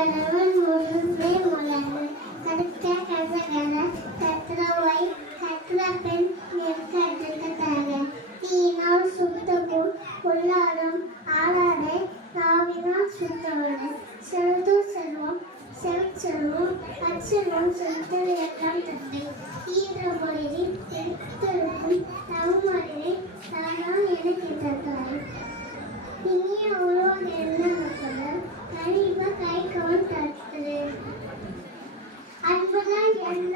கணவன் முழுவே முழங்கு கடுக்க கசகர கத்திரவை கத்திர பெண் நெற்கட்டுக்கதாக தீயினால் சுத்தவும் பொல்லாரும் ஆளாதே நாவினால் சுத்தவனே செல்து செல்வம் செல்வம் அச்செல்வம் செலுத்தல் எல்லாம் தந்தை ஈர மொழியில் எடுத்திருக்கும் தமிழ்மொழியை தானால் எனக்கு தந்தாய் இனிய உருவாக என்ன மக்கள் கழிவு கை கவன் தருகிறது அன்புதான் என்ன